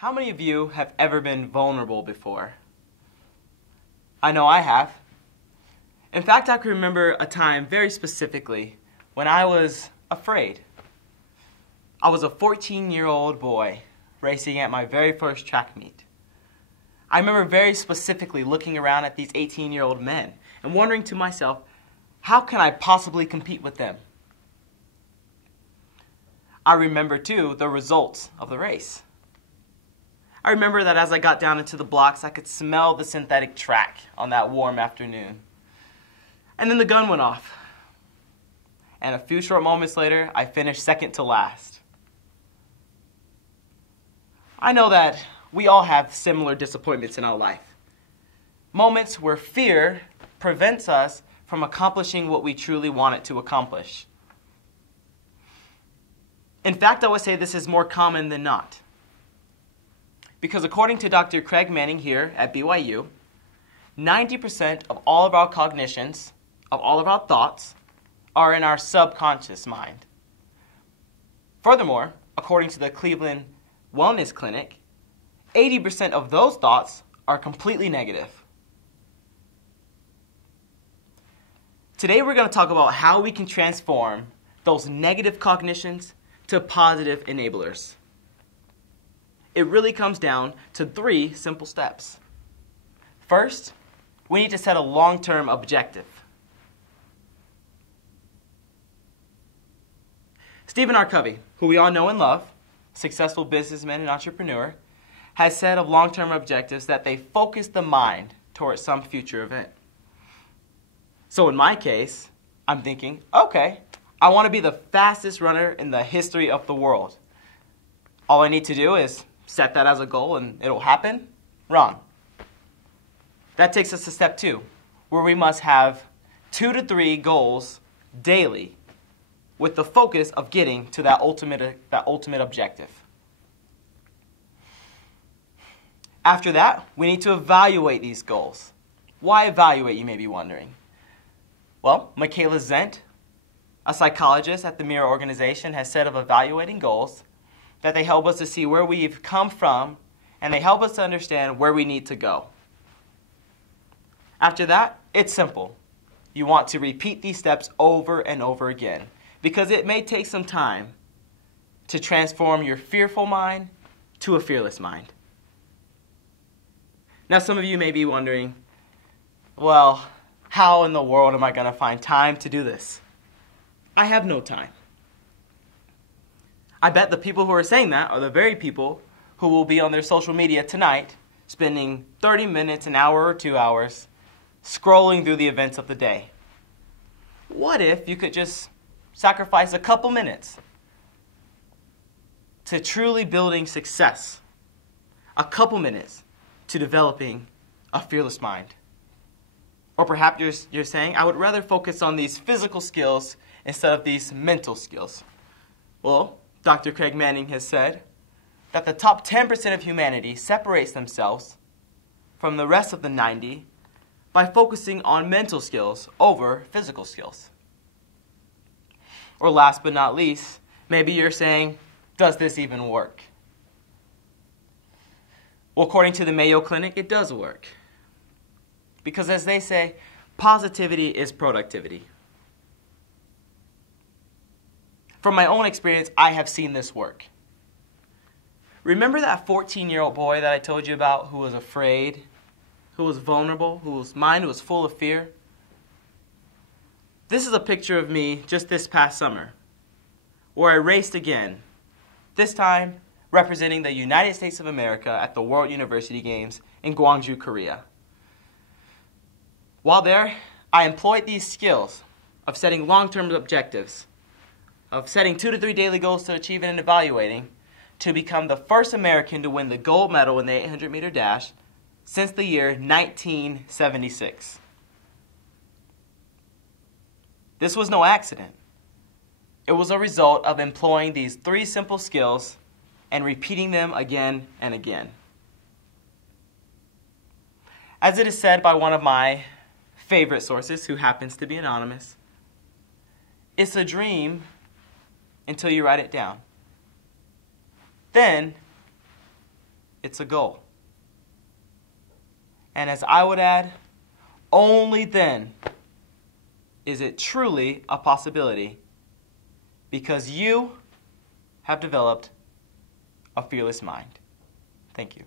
How many of you have ever been vulnerable before? I know I have. In fact, I can remember a time very specifically when I was afraid. I was a 14-year-old boy racing at my very first track meet. I remember very specifically looking around at these 18-year-old men and wondering to myself, how can I possibly compete with them? I remember, too, the results of the race. I remember that as I got down into the blocks, I could smell the synthetic track on that warm afternoon. And then the gun went off. And a few short moments later, I finished second to last. I know that we all have similar disappointments in our life. Moments where fear prevents us from accomplishing what we truly wanted to accomplish. In fact, I would say this is more common than not. Because according to Dr. Craig Manning here at BYU, 90% of all of our cognitions, of all of our thoughts, are in our subconscious mind. Furthermore, according to the Cleveland Wellness Clinic, 80% of those thoughts are completely negative. Today we're going to talk about how we can transform those negative cognitions to positive enablers. It really comes down to 3 simple steps. First, we need to set a long-term objective. Stephen R. Covey, who we all know and love, successful businessman and entrepreneur, has said of long-term objectives that they focus the mind towards some future event. So in my case, I'm thinking, okay, I want to be the fastest runner in the history of the world. All I need to do is set that as a goal and it'll happen? Wrong. That takes us to step 2, where we must have 2 to 3 goals daily with the focus of getting to that ultimate objective. After that, we need to evaluate these goals. Why evaluate, you may be wondering? Well, Michaela Zent, a psychologist at the Mirror organization, has said of evaluating goals that they help us to see where we've come from, and they help us to understand where we need to go. After that, it's simple. You want to repeat these steps over and over again, because it may take some time to transform your fearful mind to a fearless mind. Now, some of you may be wondering, well, how in the world am I going to find time to do this? I have no time. I bet the people who are saying that are the very people who will be on their social media tonight spending 30 minutes, an hour, or 2 hours scrolling through the events of the day. What if you could just sacrifice a couple minutes to truly building success? A couple minutes to developing a fearless mind. Or perhaps you're saying, I would rather focus on these physical skills instead of these mental skills. Well, Dr. Craig Manning has said that the top 10% of humanity separates themselves from the rest of the 90 by focusing on mental skills over physical skills. Or last but not least, maybe you're saying, does this even work? Well, according to the Mayo Clinic, it does work. Because as they say, positivity is productivity. From my own experience, I have seen this work. Remember that 14-year-old boy that I told you about who was afraid, who was vulnerable, whose mind was full of fear? This is a picture of me just this past summer, where I raced again, this time representing the United States of America at the World University Games in Gwangju, Korea. While there, I employed these skills of setting long-term objectives, of setting 2 to 3 daily goals to achieve and evaluating, to become the first American to win the gold medal in the 800-meter dash since the year 1976. This was no accident. It was a result of employing these 3 simple skills and repeating them again and again. As it is said by one of my favorite sources, who happens to be anonymous, it's a dream until you write it down. Then it's a goal. And as I would add, only then is it truly a possibility, because you have developed a fearless mind. Thank you.